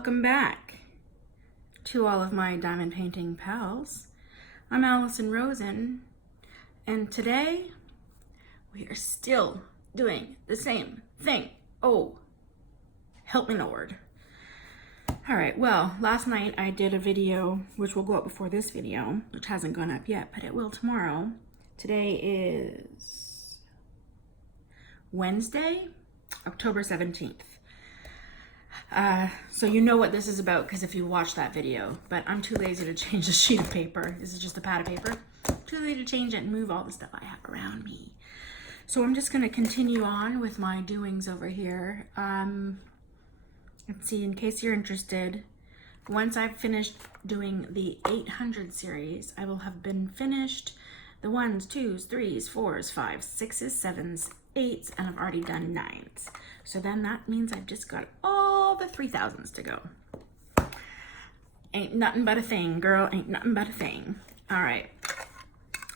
Welcome back to all of my diamond painting pals. I'm Allison Rosen, and today we are still doing the same thing. Oh, help me Lord. All right, well, last night I did a video, which will go up before this video, which hasn't gone up yet, but it will tomorrow. Today is Wednesday, October 17th. So you know what this is about because if you watched that video, but I'm too lazy to change the sheet of paper. This is just a pad of paper. Too lazy to change it and move all the stuff I have around me. So I'm just going to continue on with my doings over here. Let's see, in case you're interested, once I've finished doing the 800 series, I will have been finished the 1s, 2s, 3s, 4s, 5s, 6s, 7s, 8s, and I've already done 9s. So then that means I've just got all the 3000s to go. Ain't nothing but a thing, girl. Ain't nothing but a thing. All right.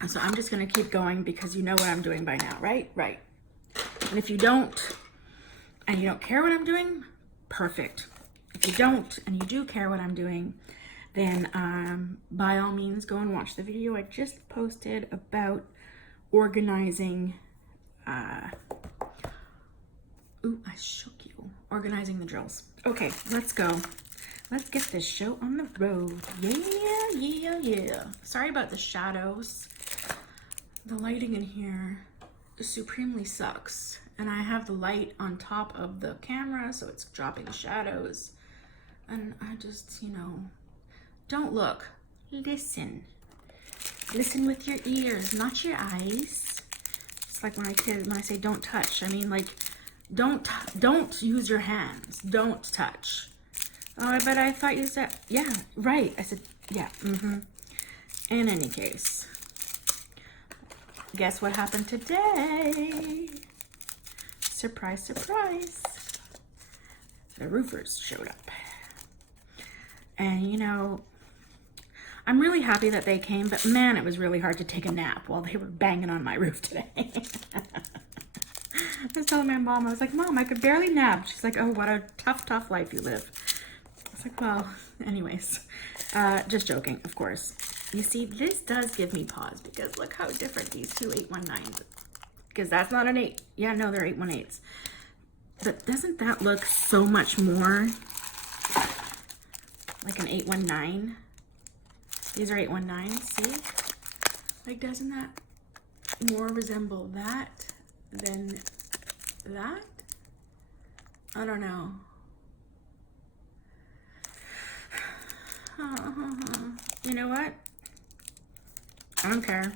So I'm just going to keep going because you know what I'm doing by now, right? Right. And if you don't, and you don't care what I'm doing, perfect. If you don't, and you do care what I'm doing, then by all means, go and watch the video I just posted about organizing, ooh, I shook you. Organizing the drills. Okay, let's go. Let's get this show on the road. Yeah. Sorry about the shadows. The lighting in here supremely sucks. And I have the light on top of the camera, so it's dropping shadows. And I just, don't look. Listen. Listen with your ears, not your eyes. It's like when I say don't touch, I mean like don't use your hands. Don't touch. Oh, but I thought you said, yeah, right. I said, yeah, In any case, guess what happened today? Surprise, surprise. The roofers showed up. And I'm really happy that they came, but man, it was really hard to take a nap while they were banging on my roof today. I was telling my mom, I was like, Mom, I could barely nap. She's like, oh, what a tough life you live. I was like, well, anyways, just joking, of course. You see, this does give me pause because look how different these two 819s, because that's not an 8. Yeah, no, they're 818s. But doesn't that look so much more like an 819? These are 819s, see? Like, doesn't that more resemble that than that? I don't know. You know what? I don't care.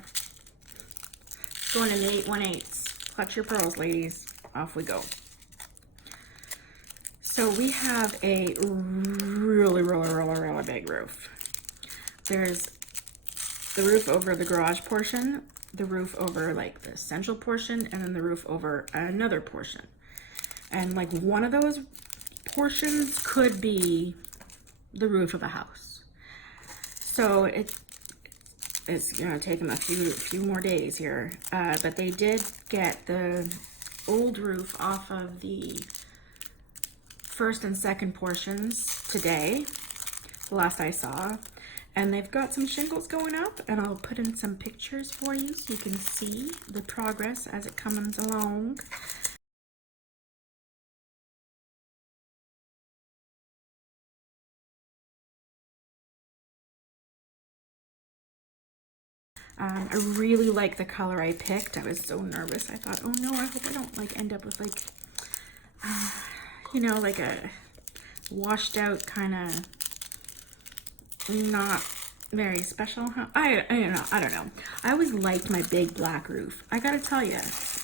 Going into 818s. Clutch your pearls, ladies. Off we go. So we have a really big roof. There's the roof over the garage portion, the roof over like the central portion, and then the roof over another portion. And like one of those portions could be the roof of a house. So it's gonna take them a few more days here. But they did get the old roof off of the first and second portions today, the last I saw. And they've got some shingles going up, and I'll put in some pictures for you so you can see the progress as it comes along. I really like the color I picked. I was so nervous. I thought, oh no, I hope I don't like end up with like, like a washed out kind of not very special. I don't know. I always liked my big black roof. I gotta tell you,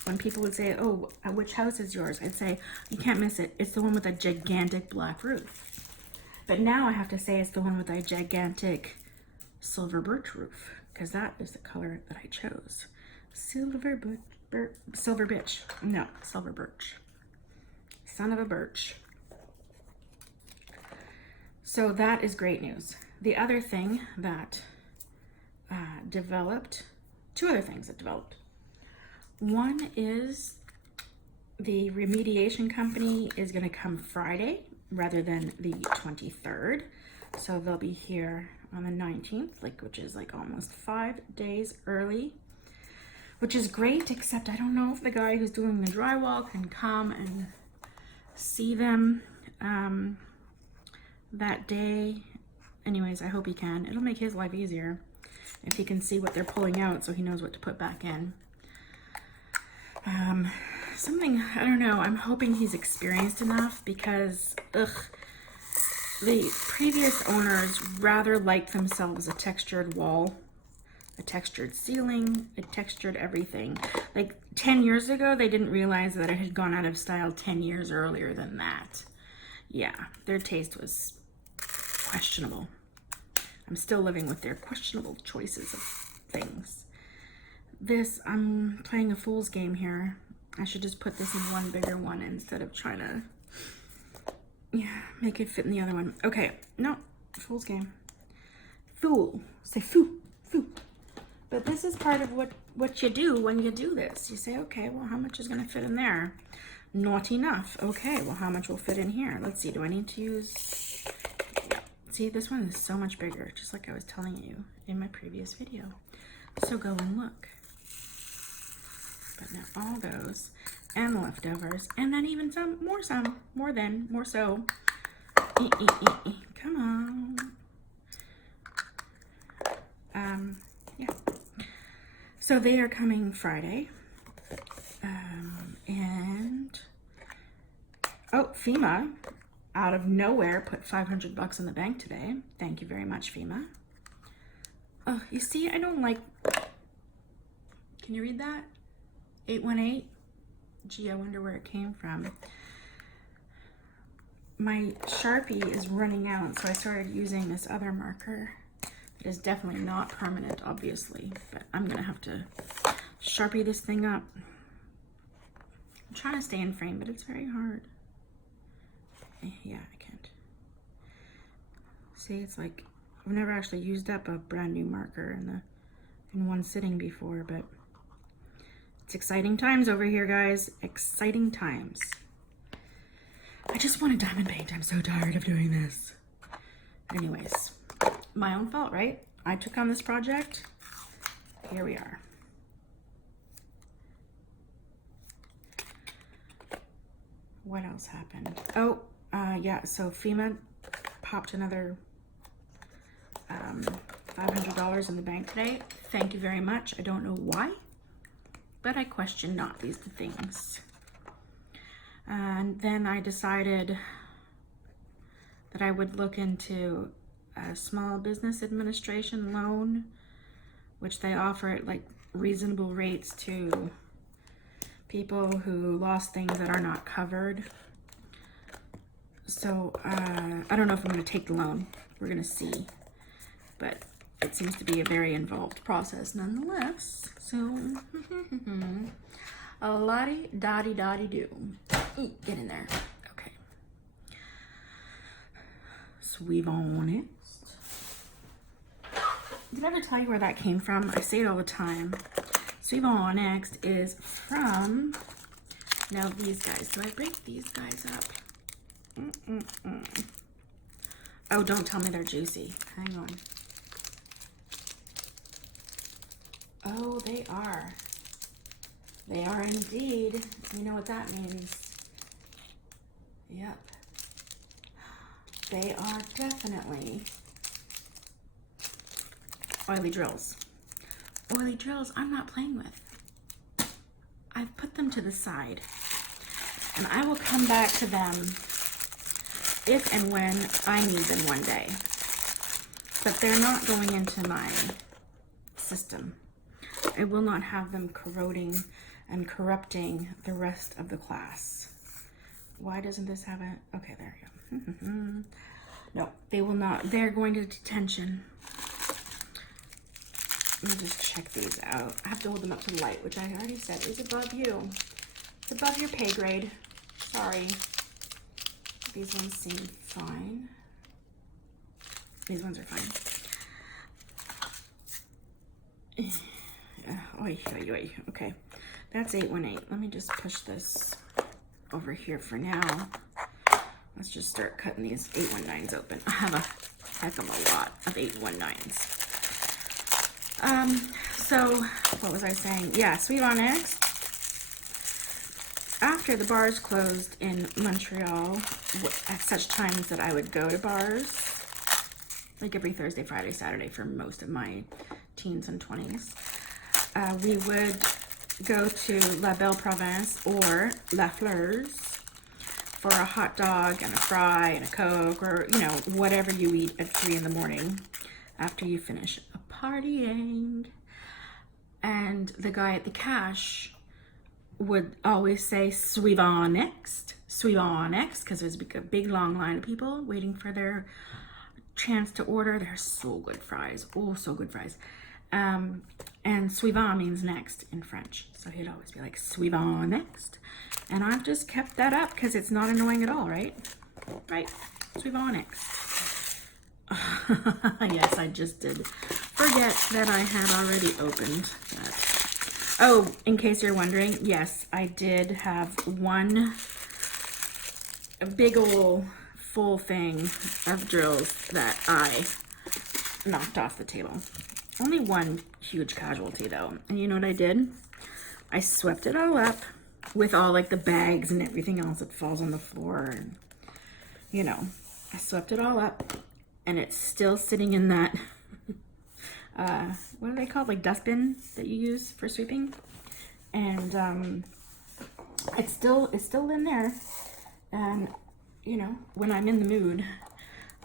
when people would say, oh, which house is yours? I'd say, you can't miss it. It's the one with a gigantic black roof. But now I have to say it's the one with a gigantic silver birch roof, because that is the color that I chose. Silver bitch. No, silver birch. Son of a birch. So that is great news. The other thing that developed, two other things that developed. One is the remediation company is going to come Friday rather than the 23rd. So they'll be here on the 19th, which is almost 5 days early, which is great, except I don't know if the guy who's doing the drywall can come and see them that day. Anyways, I hope he can. It'll make his life easier if he can see what they're pulling out so he knows what to put back in. Something, I don't know, I'm hoping he's experienced enough, because the previous owners rather liked themselves a textured wall, a textured ceiling, a textured everything. 10 years ago, they didn't realize that it had gone out of style 10 years earlier than that. Yeah, their taste was questionable. I'm still living with their questionable choices of things. This, I'm playing a fool's game here. I should just put this in one bigger one instead of trying to make it fit in the other one. Okay, no, fool's game. Fool, say foo, foo. But this is part of what you do when you do this. You say, okay, well, how much is gonna fit in there? Not enough. Okay, well, how much will fit in here? Let's see, do I need to use, see, this one is so much bigger, just like I was telling you in my previous video. So go and look. But now all those and the leftovers, and then even more so. Come on. Yeah. So they are coming Friday. And oh, FEMA out of nowhere put $500 in the bank today. Thank you very much, FEMA. Oh, you see, I don't like, can you read that? 818. Gee, I wonder where it came from. My Sharpie is running out, so I started using this other marker. It is definitely not permanent, obviously, but I'm gonna have to Sharpie this thing up. I'm trying to stay in frame, but it's very hard. Yeah, I can't. See, it's like I've never actually used up a brand new marker in one sitting before, but it's exciting times over here, guys. Exciting times. I just want a diamond paint. I'm so tired of doing this. Anyways, my own fault, right? I took on this project. Here we are. What else happened? Oh, yeah, so FEMA popped another $500 in the bank today. Thank you very much. I don't know why, but I question not these things. And then I decided that I would look into a small business administration loan, which they offer at reasonable rates to people who lost things that are not covered. So I don't know if I'm going to take the loan. We're going to see. But it seems to be a very involved process nonetheless. So, a lottie-dottie-dottie-do. Get in there. Okay. Suivant next. Did I ever tell you where that came from? I say it all the time. Suivant next is from, now these guys. Do I break these guys up? Oh, don't tell me they're juicy. Hang on. Oh, they are. They are indeed. You know what that means. Yep. They are definitely oily drills. Oily drills I'm not playing with. I've put them to the side. And I will come back to them if and when I need them one day. But they're not going into my system. I will not have them corroding and corrupting the rest of the class. Why doesn't this have it? Okay, there we go. No, they will not. They're going to detention. Let me just check these out. I have to hold them up to the light, which I already said is above you. It's above your pay grade. Sorry. These ones seem fine. These ones are fine. Oy, oy, oy. Okay, that's 818. Let me just push this over here for now. Let's just start cutting these 819s open. I have a heck of a lot of 819s. So what was I saying? Yeah, Sweet Onyx. After the bars closed in Montreal, at such times that I would go to bars, like every Thursday, Friday, Saturday for most of my teens and 20s, we would go to La Belle Province or La Fleur's for a hot dog and a fry and a Coke, or, you know, whatever you eat at 3 in the morning after you finish partying. And the guy at the cash would always say suivant next, because there's a big long line of people waiting for their chance to order. They're so good fries. Oh, so good fries. And suivant means next in French. So he'd always be like, suivant next. And I've just kept that up because it's not annoying at all, right? Right? Suivant next. Yes, I just did forget that I had already opened that. Oh, in case you're wondering, yes, I did have a big old full thing of drills that I knocked off the table. Only one huge casualty though. And you know what I did? I swept it all up with all like the bags and everything else that falls on the floor. And, you know, I swept it all up and it's still sitting in that, what are they called? Like dustbin that you use for sweeping. And it's still in there. And, you know, when I'm in the mood,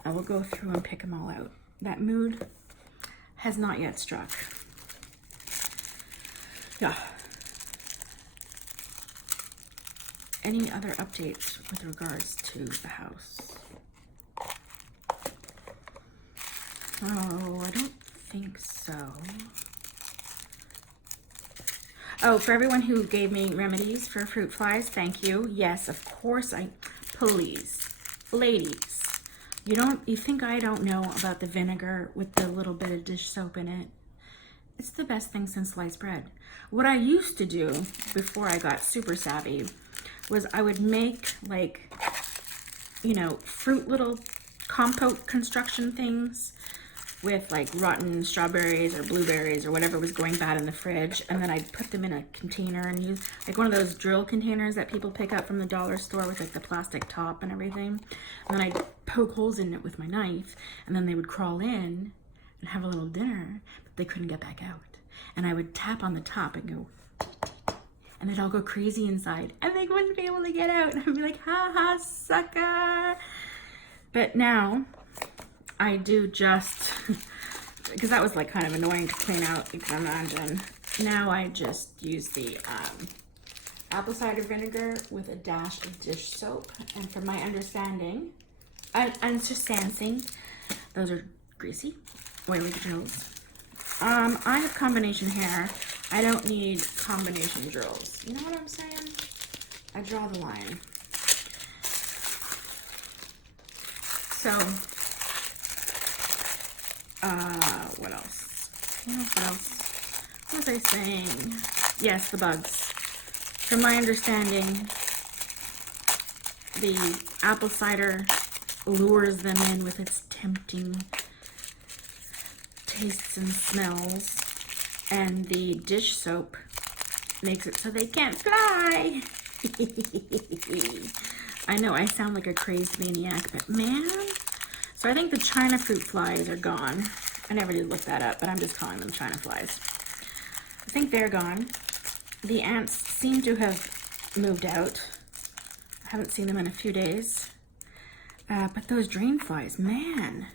I will go through and pick them all out. That mood has not yet struck. Yeah. Any other updates with regards to the house? Oh, I don't think so. Oh, for everyone who gave me remedies for fruit flies, thank you. Yes, of course please. Ladies, you think I don't know about the vinegar with the little bit of dish soap in it? It's the best thing since sliced bread. What I used to do before I got super savvy was I would make, like, you know, fruit little compote construction things with like rotten strawberries or blueberries or whatever was going bad in the fridge, and then I'd put them in a container and use like one of those drill containers that people pick up from the dollar store with like the plastic top and everything, and then I'd poke holes in it with my knife, and then they would crawl in and have a little dinner, but they couldn't get back out, and I would tap on the top and go and they'd all go crazy inside and they wouldn't be able to get out, and I'd be like, ha ha, sucker. But now I do just, because that was like kind of annoying to clean out, you can imagine. Now I just use the apple cider vinegar with a dash of dish soap. And from my understanding, those are greasy, oily drills. I have combination hair. I don't need combination drills. You know what I'm saying? I draw the line. So, what else? What else? What was I saying? Yes, the bugs. From my understanding, the apple cider lures them in with its tempting tastes and smells, and the dish soap makes it so they can't fly. I know I sound like a crazed maniac, but man. So I think the China fruit flies are gone. I never did look that up, but I'm just calling them China flies. I think they're gone. The ants seem to have moved out. I haven't seen them in a few days. But those drain flies, man,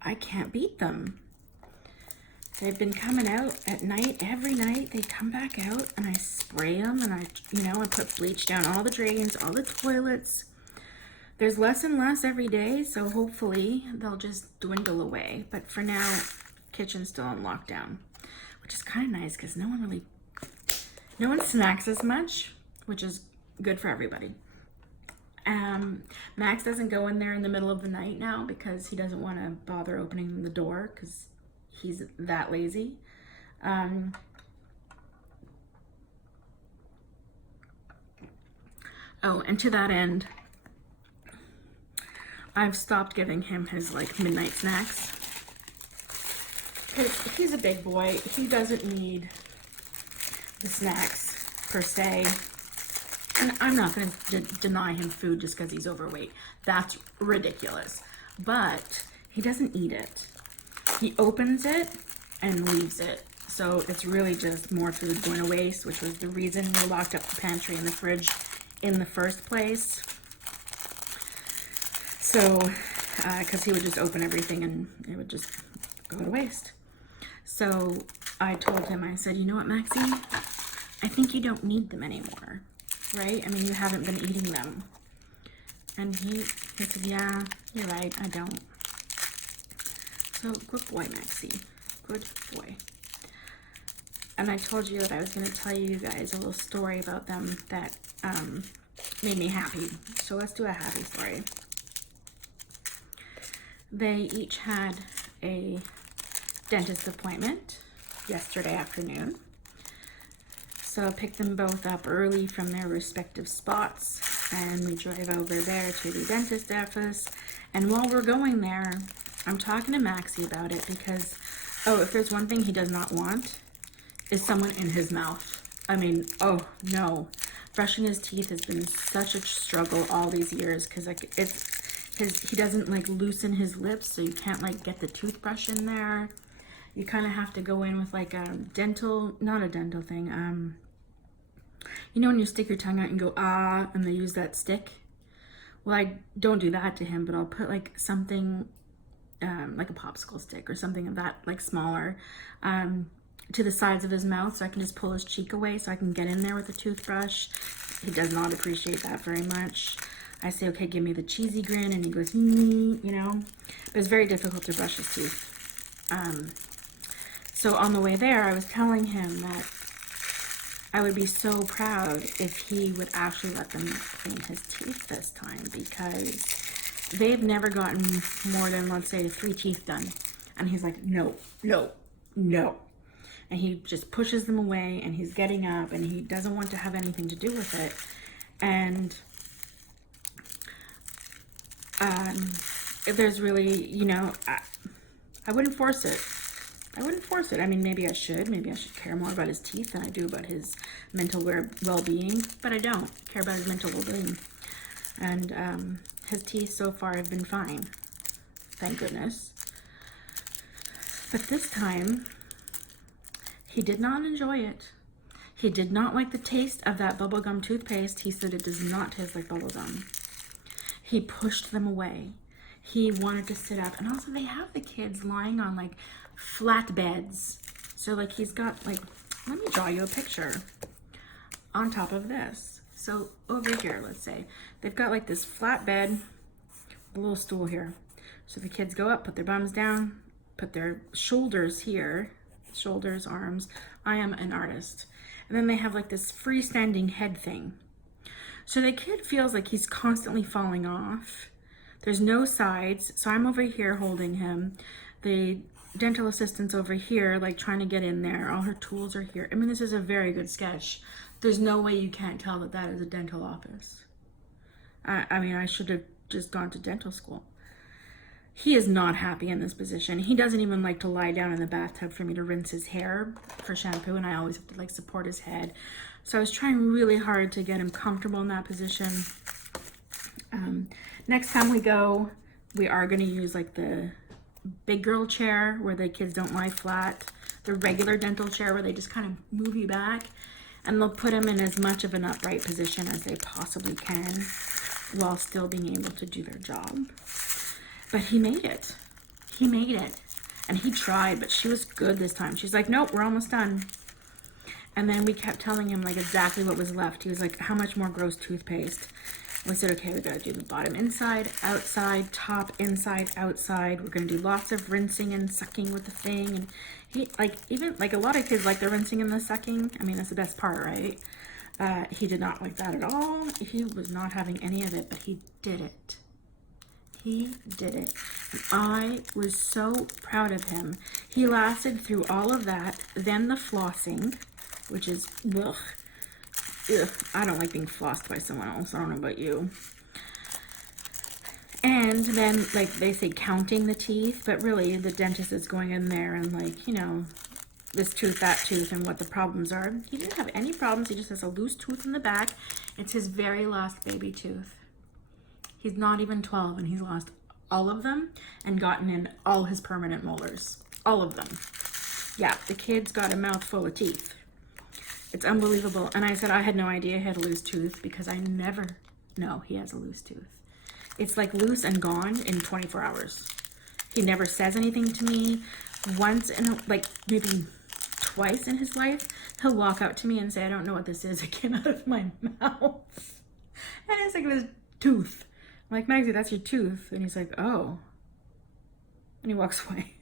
I can't beat them. They've been coming out at night, every night. They come back out and I spray them, and I put bleach down all the drains, all the toilets. There's less and less every day, so hopefully they'll just dwindle away. But for now, kitchen's still on lockdown, which is kind of nice because no one snacks as much, which is good for everybody. Max doesn't go in there in the middle of the night now because he doesn't want to bother opening the door because he's that lazy. Oh, and to that end, I've stopped giving him his like midnight snacks. He's a big boy. He doesn't need the snacks per se. And I'm not going to deny him food just because he's overweight. That's ridiculous. But he doesn't eat it. He opens it and leaves it. So it's really just more food going to waste, which was the reason we locked up the pantry and the fridge in the first place. So, because he would just open everything and it would just go to waste. So I told him, I said, you know what, Maxie? I think you don't need them anymore, right? I mean, you haven't been eating them. And he said, yeah, you're right, I don't. So, good boy, Maxie. Good boy. And I told you that I was going to tell you guys a little story about them that made me happy. So let's do a happy story. They each had a dentist appointment yesterday afternoon. So I picked them both up early from their respective spots, and we drive over there to the dentist office. And while we're going there, I'm talking to Maxie about it because, oh, if there's one thing he does not want, is someone in his mouth. I mean, oh no. Brushing his teeth has been such a struggle all these years because like he doesn't like loosen his lips, so you can't like get the toothbrush in there. You kind of have to go in with like a dental, not a dental thing, you know when you stick your tongue out and go, ah, and they use that stick? Well, I don't do that to him, but I'll put like something, like a popsicle stick or something of that, like smaller, to the sides of his mouth so I can just pull his cheek away so I can get in there with a toothbrush. He does not appreciate that very much. I say, okay, give me the cheesy grin, and he goes, you know? But it's very difficult to brush his teeth. So on the way there, I was telling him that I would be so proud if he would actually let them clean his teeth this time, because they've never gotten more than, let's say, 3 teeth done. And he's like, no, no, no. And he just pushes them away, and he's getting up, and he doesn't want to have anything to do with it. And if there's really, you know, I wouldn't force it. I wouldn't force it. I mean, maybe I should. Maybe I should care more about his teeth than I do about his mental well-being. But I don't care about his mental well-being. And his teeth so far have been fine. Thank goodness. But this time, he did not enjoy it. He did not like the taste of that bubblegum toothpaste. He said it does not taste like bubblegum. He pushed them away. He wanted to sit up. And also they have the kids lying on like flat beds. So like he's got like, let me draw you a picture on top of this. So over here, let's say, they've got like this flat bed, a little stool here. So the kids go up, put their bums down, put their shoulders here, shoulders, arms. I am an artist. And then they have like this freestanding head thing. So the kid feels like he's constantly falling off. There's no sides. So I'm over here holding him. The dental assistant's over here, like trying to get in there. All her tools are here. I mean, this is a very good sketch. There's no way you can't tell that that is a dental office. I mean, I should have just gone to dental school. He is not happy in this position. He doesn't even like to lie down in the bathtub for me to rinse his hair for shampoo, and I always have to like support his head. So I was trying really hard to get him comfortable in that position. Next time we go, we are going to use like the big girl chair where the kids don't lie flat, the regular dental chair where they just kind of move you back, and they'll put them in as much of an upright position as they possibly can while still being able to do their job. But he made it. He made it. And he tried, but she was good this time. She's like, nope, we're almost done. And then we kept telling him like exactly what was left. He was like, how much more gross toothpaste? We said, okay, we gotta do the bottom inside, outside, top, inside, outside. We're gonna do lots of rinsing and sucking with the thing. And he, like, even, like a lot of kids like the rinsing and the sucking. I mean, that's the best part, right? He did not like that at all. He was not having any of it, but he did it. He did it. And I was so proud of him. He lasted through all of that, then the flossing, which is, ugh. Ugh, I don't like being flossed by someone else. I don't know about you. And then, like, they say counting the teeth, but really the dentist is going in there and, like, you know, this tooth, that tooth, and what the problems are. He didn't have any problems. He just has a loose tooth in the back. It's his very last baby tooth. He's not even 12, and he's lost all of them and gotten in all his permanent molars. All of them. Yeah, the kid's got a mouthful of teeth. It's unbelievable. And I said I had no idea he had a loose tooth because I never know he has a loose tooth. It's like loose and gone in 24 hours. He never says anything to me. Once in, like, maybe twice in his life, he'll walk up to me and say, I don't know what this is. It came out of my mouth. And it's like this tooth. I'm like, Magsy, that's your tooth. And he's like, oh. And he walks away.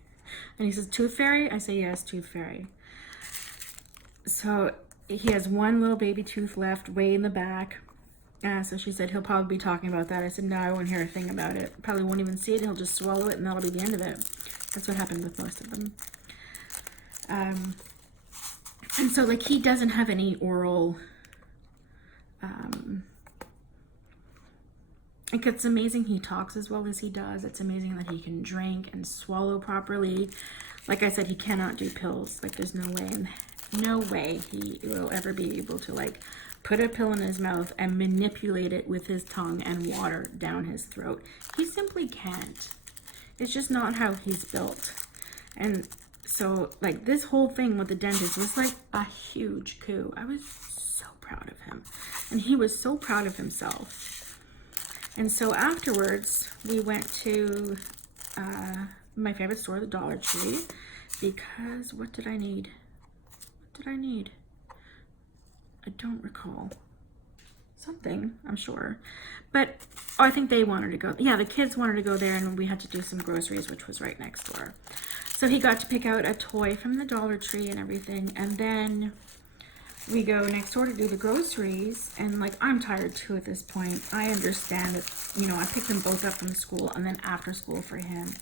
And he says, Tooth Fairy? I say, yes, Tooth Fairy. So he has one little baby tooth left way in the back. So she said, he'll probably be talking about that. I said, no, I won't hear a thing about it. Probably won't even see it. He'll just swallow it and that'll be the end of it. That's what happened with most of them. And so, like, he doesn't have any oral, like, it's amazing he talks as well as he does. It's amazing that he can drink and swallow properly. Like I said, he cannot do pills. Like, there's no way he will ever be able to, like, put a pill in his mouth and manipulate it with his tongue and water down his throat. He simply can't. It's just not how he's built. And so, like, this whole thing with the dentist was like a huge coup. I was so proud of him. And he was so proud of himself. And so afterwards, we went to my favorite store, the Dollar Tree, because what did I need? What did I need? I don't recall. Something, I'm sure. But I think they wanted to go. Yeah, the kids wanted to go there, and we had to do some groceries, which was right next door. So he got to pick out a toy from the Dollar Tree and everything. And then we go next door to do the groceries. And, like, I'm tired too at this point. I understand that, you know, I picked them both up from school and then after school for him.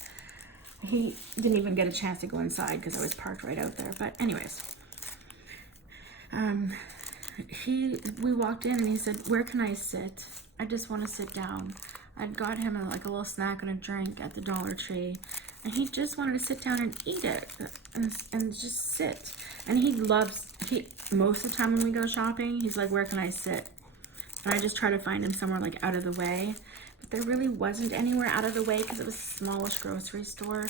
He didn't even get a chance to go inside because I was parked right out there. But anyways, we walked in and he said, where can I sit? I just want to sit down. I'd got him like a little snack and a drink at the Dollar Tree, and he just wanted to sit down and eat it and just sit. And most of the time when we go shopping, he's like, where can I sit? And I just try to find him somewhere like out of the way, but there really wasn't anywhere out of the way because it was a smallish grocery store.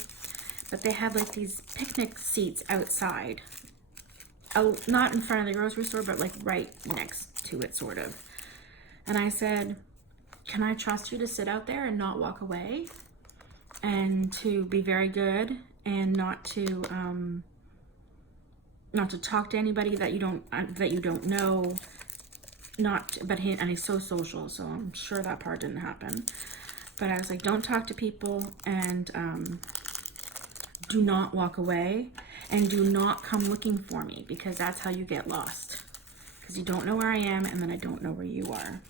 But they had like these picnic seats outside. Not in front of the grocery store, but like right next to it, sort of. And I said, can I trust you to sit out there and not walk away? And to be very good and not to talk to anybody that you don't know. And he's so social, so I'm sure that part didn't happen. But I was like, don't talk to people, and do not walk away, and do not come looking for me, because that's how you get lost. Because you don't know where I am, and then I don't know where you are.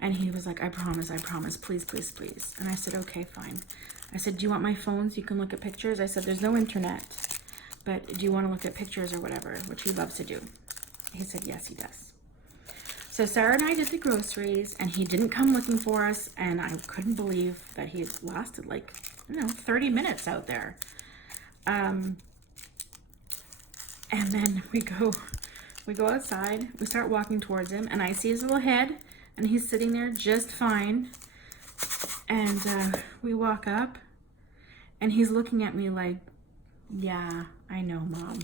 And he was like, I promise, please, please, please. And I said, okay, fine. I said, do you want my phone so you can look at pictures? I said, there's no internet, but do you want to look at pictures or whatever, which he loves to do. He said, yes, he does. So Sarah and I did the groceries, and he didn't come looking for us, and I couldn't believe that he had lasted like, 30 minutes out there. And then we go outside, we start walking towards him, and I see his little head, and he's sitting there just fine. And we walk up, and he's looking at me like, yeah, I know, Mom.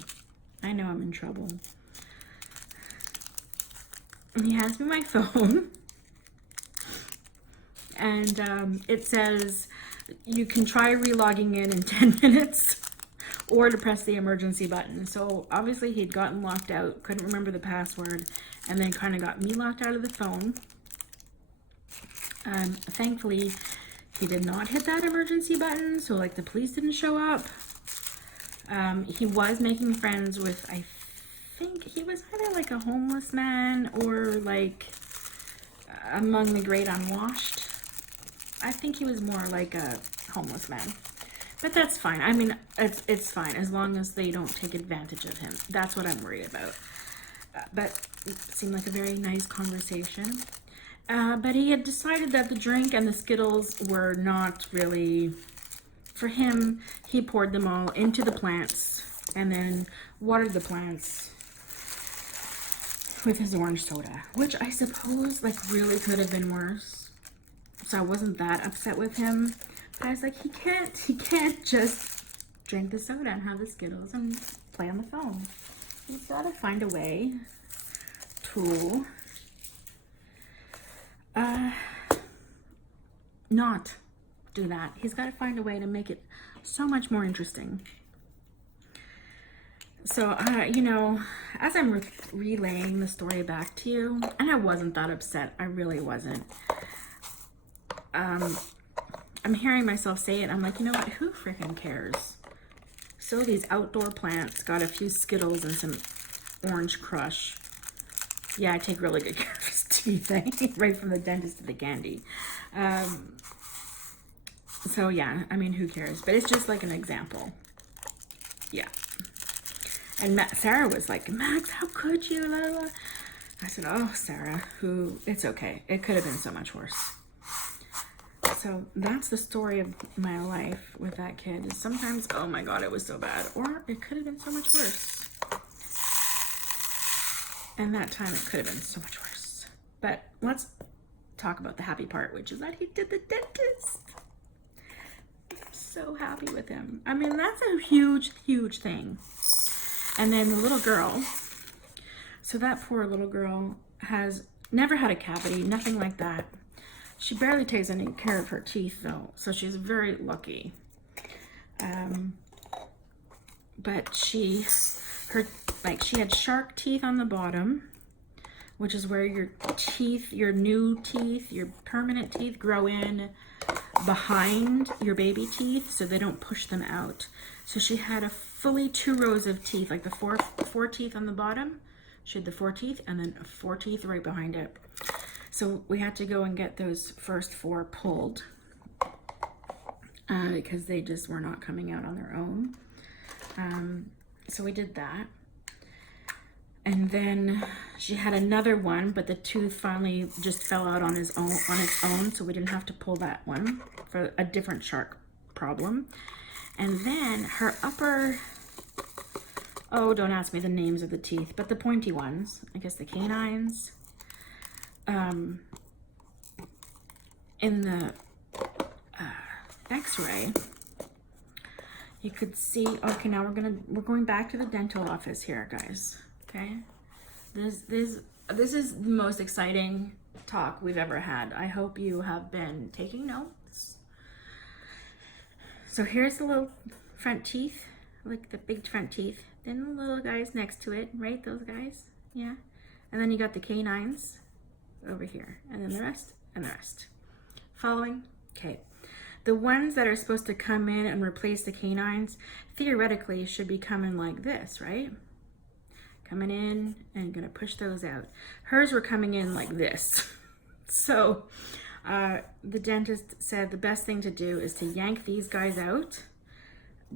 I know I'm in trouble. And he hands me my phone, and it says, you can try relogging in 10 minutes, or to press the emergency button. So obviously he'd gotten locked out, couldn't remember the password, and then kind of got me locked out of the phone. Thankfully, he did not hit that emergency button, so like the police didn't show up. He was making friends with, I think he was either like a homeless man or like among the great unwashed. I think he was more like a homeless man. But that's fine. I mean, it's fine as long as they don't take advantage of him. That's what I'm worried about. But it seemed like a very nice conversation. But he had decided that the drink and the Skittles were not really for him. He poured them all into the plants and then watered the plants with his orange soda, which I suppose like really could have been worse. So I wasn't that upset with him. But I was like, he can't just drink the soda and have the Skittles and play on the phone. He's got to find a way to not do that. He's got to find a way to make it so much more interesting. So, you know, as I'm relaying the story back to you, and I wasn't that upset. I really wasn't. I'm hearing myself say it. I'm like, you know what? Who freaking cares? So these outdoor plants got a few Skittles and some orange crush. Yeah, I take really good care of his teeth, right from the dentist to the candy. So yeah, I mean, who cares? But it's just like an example. Yeah. And Sarah was like, Max, how could you? La, la, la. I said, oh, Sarah, it's okay. It could have been so much worse. So that's the story of my life with that kid. Is sometimes, oh my God, it was so bad. Or it could have been so much worse. And that time it could have been so much worse. But let's talk about the happy part, which is that he did the dentist. I'm so happy with him. I mean, that's a huge, huge thing. And then the little girl, so that poor little girl has never had a cavity, nothing like that. She barely takes any care of her teeth though, so she's very lucky. But she had shark teeth on the bottom, which is where your teeth, your new teeth, your permanent teeth grow in behind your baby teeth so they don't push them out. So she had a fully 2 rows of teeth, like the four teeth on the bottom. She had the 4 teeth and then 4 teeth right behind it. So we had to go and get those first 4 pulled because they just were not coming out on their own. So we did that. And then she had another one, but the tooth finally just fell out on its own, so we didn't have to pull that one for a different shark problem. And then her upper, oh, don't ask me the names of the teeth, but the pointy ones, I guess the canines, in the x-ray, you could see, okay, now we're going back to the dental office here, guys. Okay, this is the most exciting talk we've ever had. I hope you have been taking notes. So here's the little front teeth, like the big front teeth. Then the little guys next to it, right? Those guys, yeah. And then you got the canines over here, and then the rest, and the rest. Following? Okay. The ones that are supposed to come in and replace the canines, theoretically, should be coming like this, right? Coming in and gonna push those out. Hers were coming in like this. So the dentist said the best thing to do is to yank these guys out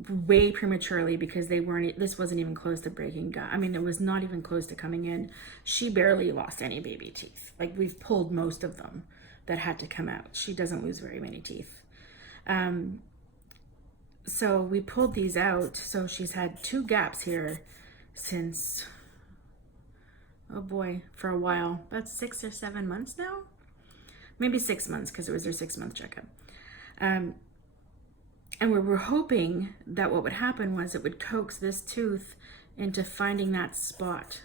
way prematurely because this wasn't even close to breaking gum. I mean, it was not even close to coming in. She barely lost any baby teeth. Like, we've pulled most of them that had to come out. She doesn't lose very many teeth. So we pulled these out. So she's had 2 gaps here since, oh boy, for a while. About 6 or 7 months now? Maybe 6 months because it was her 6-month checkup. And we were hoping that what would happen was it would coax this tooth into finding that spot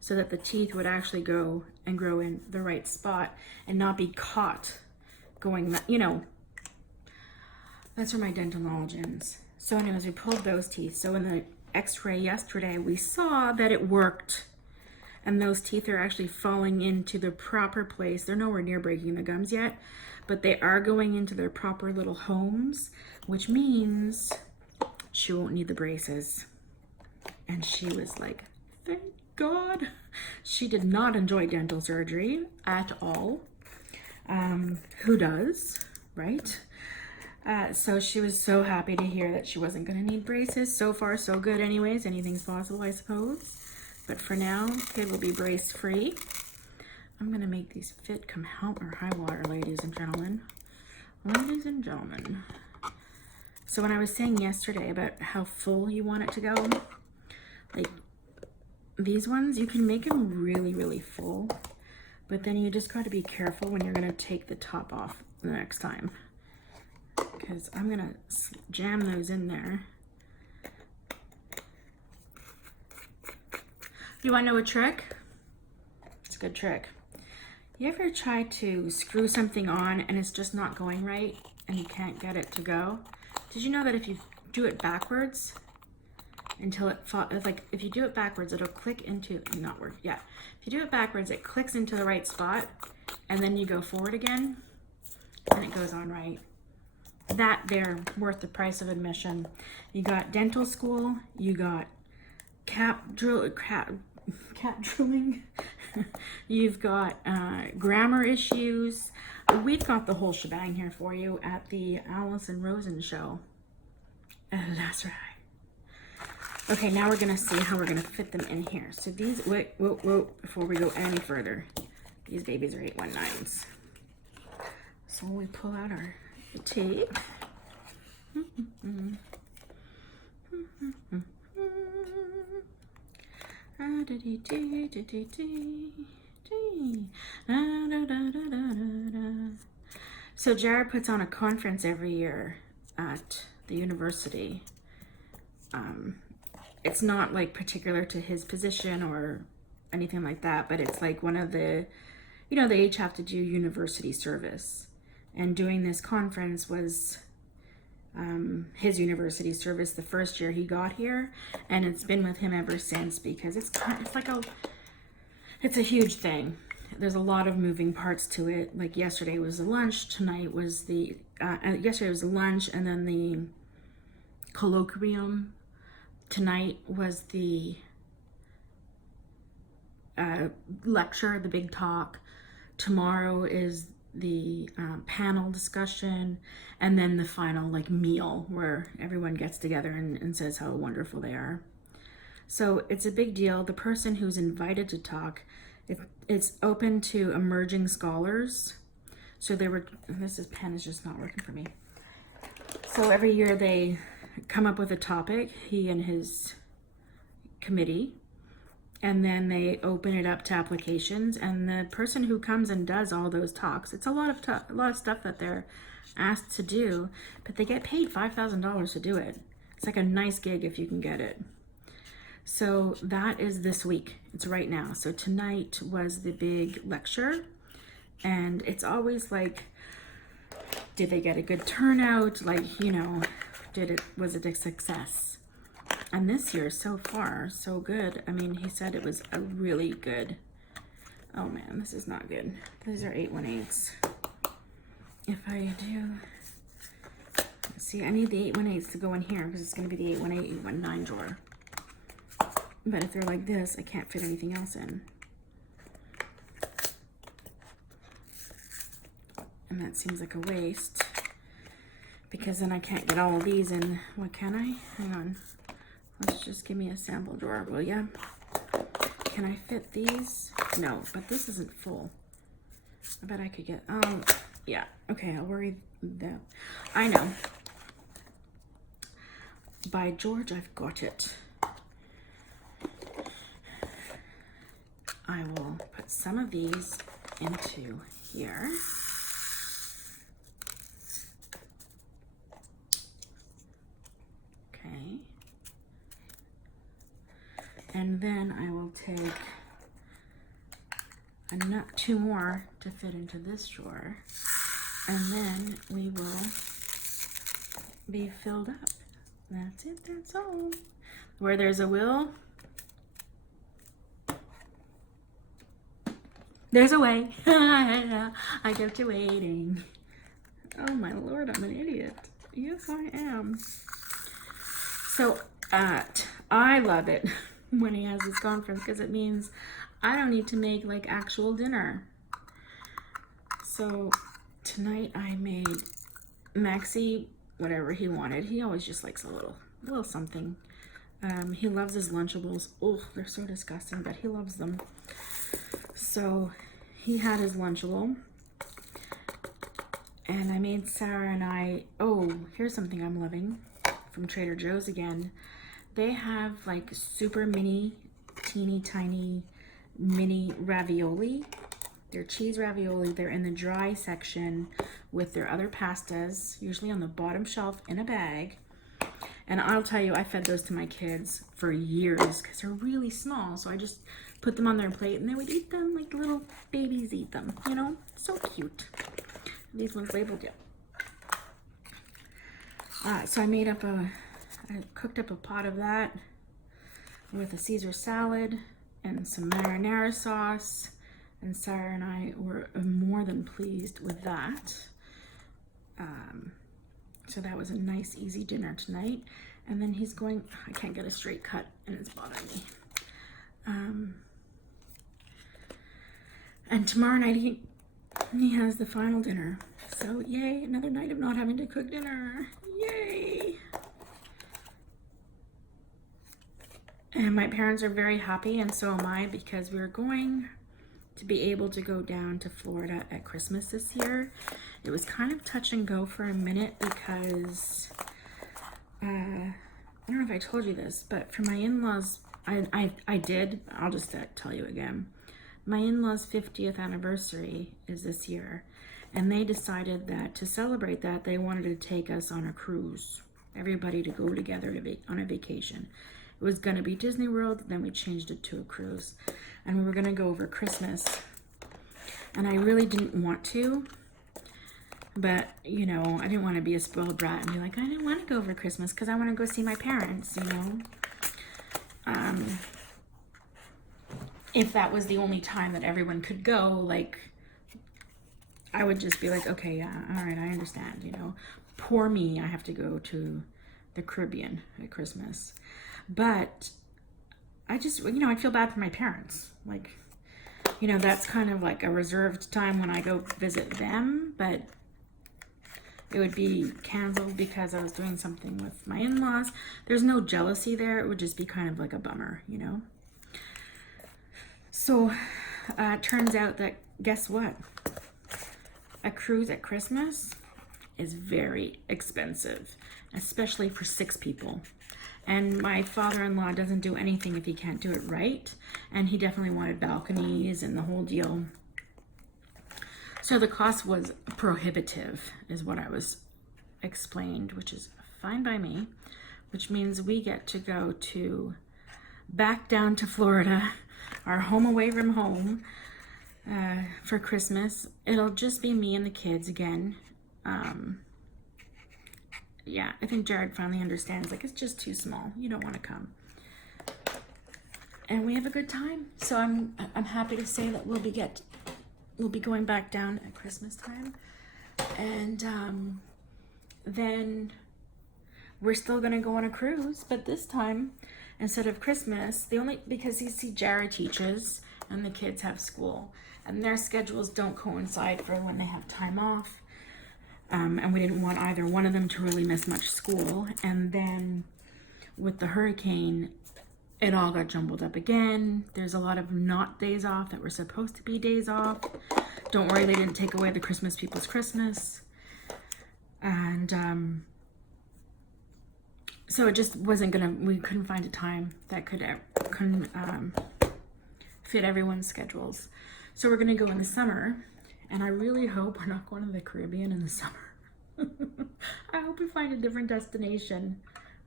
so that the teeth would actually go and grow in the right spot and not be caught going, you know. That's where my dental knowledge ends. So anyways, we pulled those teeth. So in the x-ray yesterday, we saw that it worked. And those teeth are actually falling into the proper place. They're nowhere near breaking the gums yet, but they are going into their proper little homes, which means she won't need the braces. And she was like, thank God. She did not enjoy dental surgery at all. Who does, right? So she was so happy to hear that she wasn't going to need braces. So far, so good anyways. Anything's possible, I suppose. But for now, kid will be brace free. I'm gonna make these fit come hell or high water, ladies and gentlemen. Ladies and gentlemen. So when I was saying yesterday about how full you want it to go, like these ones, you can make them really, really full, but then you just got to be careful when you're gonna take the top off the next time, because I'm gonna jam those in there. You wanna know a trick? It's a good trick. You ever try to screw something on and it's just not going right and you can't get it to go? Did you know that if you do it backwards until it like if you do it backwards, it'll click into, not work, yeah. If you do it backwards, it clicks into the right spot and then you go forward again and it goes on right. That there, worth the price of admission. You got dental school, you got cat drilling, you've got grammar issues. We've got the whole shebang here for you at the Allison Rosen show. That's right. Okay, now we're gonna see how we're gonna fit them in here. So these, wait, before we go any further, these babies are 819s. So we pull out our tape. So Jared puts on a conference every year at the university. It's not like particular to his position or anything like that, but it's like one of the, you know, they each have to do university service. And doing this conference was his university service the first year he got here, and it's been with him ever since, because it's a huge thing. There's a lot of moving parts to it. Like yesterday was the lunch, tonight was the yesterday was the lunch, and then the colloquium. Tonight was the lecture, the big talk. Tomorrow is the panel discussion, and then the final like meal where everyone gets together and says how wonderful they are. So it's a big deal. The person who's invited to talk, it's open to emerging scholars. So this pen is just not working for me. So every year they come up with a topic, he and his committee, and then they open it up to applications, and the person who comes and does all those talks, it's a lot of stuff that they're asked to do, but they get paid $5,000 to do it. It's like a nice gig if you can get it. So that is this week. It's right now. So tonight was the big lecture, and it's always like, did they get a good turnout? Like, you know, was it a success? And this year, so far, so good. I mean, he said it was a really good. Oh man, this is not good. These are 818s. If I do, see, I need the 818s to go in here because it's going to be the 818, 819 drawer. But if they're like this, I can't fit anything else in. And that seems like a waste, because then I can't get all of these in. What can I? Hang on. Let's just give me a sample drawer, will ya? Can I fit these? No, but this isn't full. I bet I could get, oh, yeah. Okay, I'll worry that. I know. By George, I've got it. I will put some of these into here. Okay. And then I will take two more to fit into this drawer. And then we will be filled up. That's it, that's all. Where there's a will, there's a way. I kept you waiting. Oh my Lord, I'm an idiot. Yes, I am. So I love it when he has his conference, because it means I don't need to make like actual dinner. So tonight I made Maxie whatever he wanted. He always just likes a little something. He loves his Lunchables. Oh, they're so disgusting, but he loves them. So he had his Lunchable. And I made Sarah and I, oh, here's something I'm loving from Trader Joe's again. They have like super mini, teeny tiny mini ravioli. They're cheese ravioli. They're in the dry section with their other pastas, usually on the bottom shelf in a bag. And I'll tell you, I fed those to my kids for years because they're really small. So I just put them on their plate and they would eat them like little babies eat them, you know? So cute. These ones labeled yet. So I cooked up a pot of that with a Caesar salad and some marinara sauce. And Sarah and I were more than pleased with that. So that was a nice, easy dinner tonight. And then he's going, I can't get a straight cut and it's bothering me. And tomorrow night he has the final dinner. So yay, another night of not having to cook dinner. Yay. And my parents are very happy and so am I because we're going to be able to go down to Florida at Christmas this year. It was kind of touch and go for a minute because I don't know if I told you this, but for my in-laws, I did, I'll just tell you again. My in-laws' 50th anniversary is this year, and they decided that to celebrate that, they wanted to take us on a cruise. Everybody to go together on a vacation. It was going to be Disney World, then we changed it to a cruise. And we were going to go over Christmas. And I really didn't want to. But, you know, I didn't want to be a spoiled brat and be like, I didn't want to go over Christmas because I want to go see my parents, you know. If that was the only time that everyone could go, like, I would just be like, okay, yeah, all right, I understand, you know. Poor me, I have to go to the Caribbean at Christmas. But I just, you know, I feel bad for my parents. Like, you know, that's kind of like a reserved time when I go visit them, but it would be canceled because I was doing something with my in-laws. There's no jealousy there. It would just be kind of like a bummer, you know? So it turns out that, guess what? A cruise at Christmas is very expensive, especially for 6 people. And my father-in-law doesn't do anything if he can't do it right. And he definitely wanted balconies and the whole deal. So the cost was prohibitive, is what I was explained, which is fine by me. Which means we get to go back down to Florida, our home away from home, for Christmas. It'll just be me and the kids again. Yeah, I think Jared finally understands, like, it's just too small. You don't want to come. And we have a good time. So I'm happy to say that we'll be going back down at Christmas time. And then we're still going to go on a cruise, but this time, instead of Christmas, because you see Jared teaches and the kids have school, and their schedules don't coincide for when they have time off. And we didn't want either one of them to really miss much school. And then with the hurricane, it all got jumbled up again. There's a lot of not days off that were supposed to be days off. Don't worry, they didn't take away the Christmas people's Christmas. And so it just wasn't we couldn't find a time that could fit everyone's schedules. So we're gonna go in the summer. And I really hope we're not going to the Caribbean in the summer. I hope we find a different destination.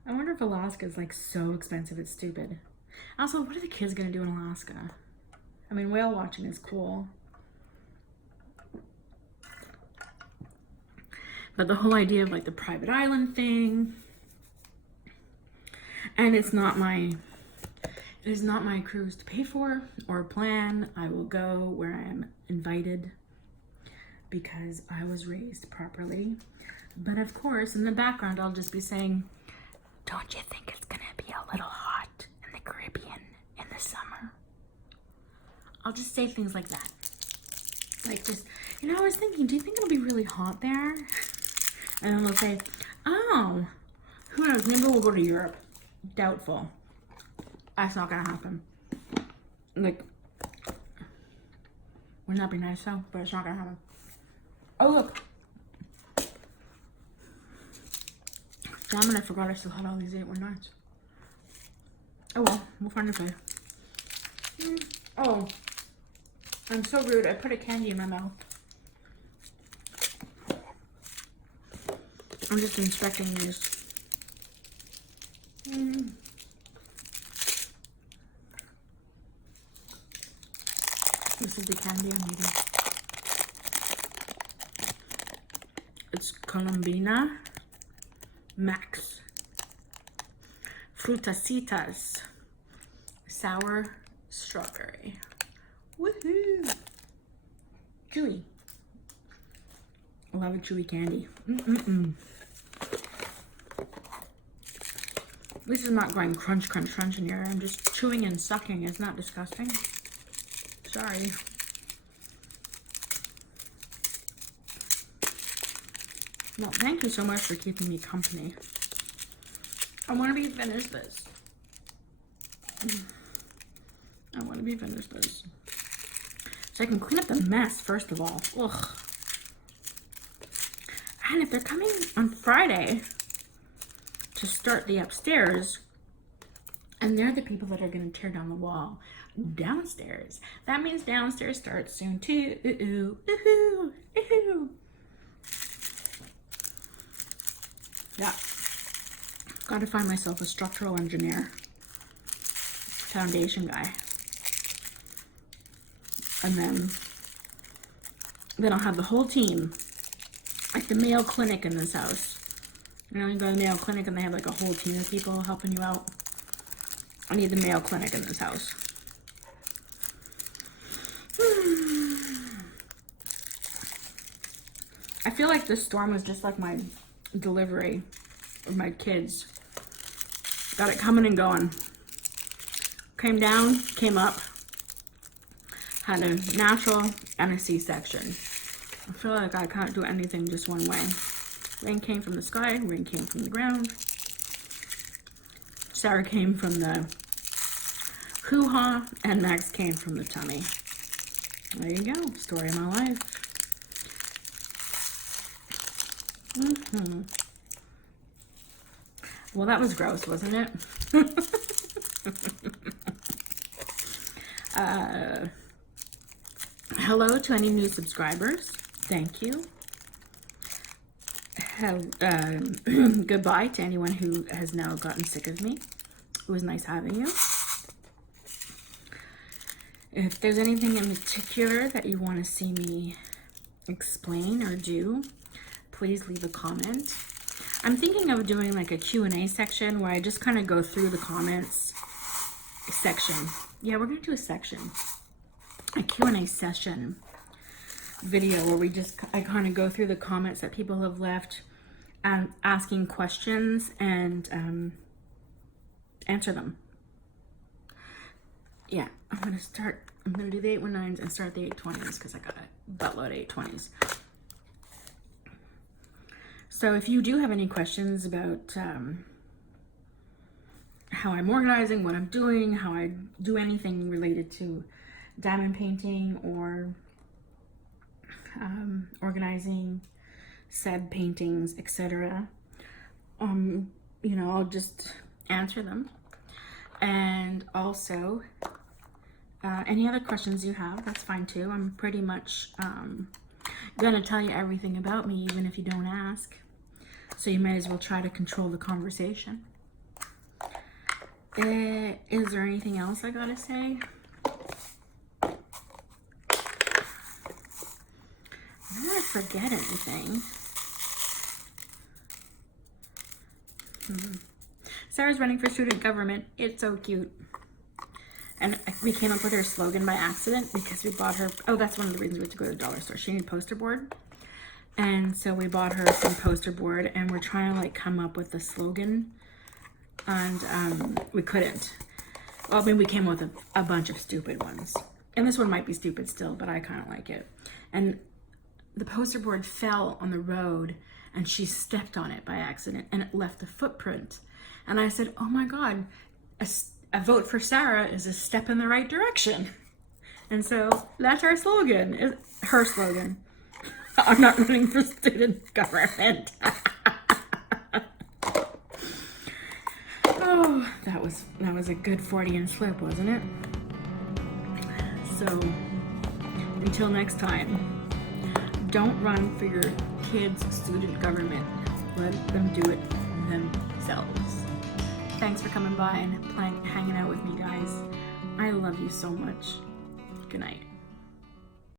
I wonder if Alaska is like so expensive, it's stupid. Also, what are the kids going to do in Alaska? I mean, whale watching is cool. But the whole idea of like the private island thing, and it is not my cruise to pay for or plan. I will go where I am invited, because I was raised properly. But of course, in the background, I'll just be saying, don't you think it's gonna be a little hot in the Caribbean in the summer? I'll just say things like that. Like just, you know, I was thinking, do you think it'll be really hot there? And then they'll say, oh, who knows, maybe we'll go to Europe. Doubtful. That's not gonna happen. Like, Wouldn't that be nice though? But it's not gonna happen. Oh look. Damn it, I forgot I still had all these 819s. Oh well, we'll find a way. Oh, I'm so rude. I put a candy in my mouth. I'm just inspecting these. This is the candy I'm eating. It's Colombina Max Frutacitas Sour Strawberry. Woohoo! Chewy. I love a chewy candy. This is not going crunch, crunch, crunch in here. I'm just chewing and sucking. Isn't that disgusting? Sorry. Well, thank you so much for keeping me company. I want to be finished this. I want to be finished this. So I can clean up the mess, first of all. Ugh. And if they're coming on Friday to start the upstairs, and they're the people that are going to tear down the wall downstairs, that means downstairs starts soon too. Ooh, ooh, ooh. Yeah. Got to find myself a structural engineer, foundation guy. And then I'll have the whole team, like the Mayo Clinic in this house. You know, you go to the Mayo Clinic and they have like a whole team of people helping you out. I need the Mayo Clinic in this house. I feel like this storm was just like my delivery of my kids. Got it coming and going. Came down, came up, had a natural and a C-section. I feel like I can't do anything just one way. Rain came from the sky, rain came from the ground. Sarah came from the hoo-ha, and Max came from the tummy. There you go, story of my life. Well, that was gross, wasn't it? Hello to any new subscribers. Thank you. Goodbye to anyone who has now gotten sick of me. It was nice having you. If there's anything in particular that you want to see me explain or do, please leave a comment. I'm thinking of doing like a Q&A section where I just kind of go through the comments section. Yeah, we're going to do a Q&A session video where I kind of go through the comments that people have left, asking questions and answer them. Yeah, I'm going to do the 819s and start the 820s because I got a buttload of 820s. So if you do have any questions about how I'm organizing, what I'm doing, how I do anything related to diamond painting or organizing said paintings, etc., you know, I'll just answer them. And also any other questions you have, that's fine too. I'm pretty much gonna tell you everything about me, even if you don't ask. So you might as well try to control the conversation. Is there anything else I gotta say? I don't want to forget anything. Sarah's running for student government. It's so cute. And we came up with her slogan by accident because we bought her, oh, that's one of the reasons we had to go to the dollar store. She needed poster board. And so we bought her some poster board and we're trying to like come up with a slogan. And we couldn't. Well, I mean, we came up with a bunch of stupid ones. And this one might be stupid still, but I kind of like it. And the poster board fell on the road and she stepped on it by accident and it left a footprint. And I said, oh my God, a vote for Sarah is a step in the right direction. And so that's our slogan, her slogan. I'm not running for student government. Oh, that was a good Freudian slip, wasn't it? So until next time, don't run for your kids' student government. Let them do it themselves. Thanks for coming by and hanging out with me, guys. I love you so much. Good night.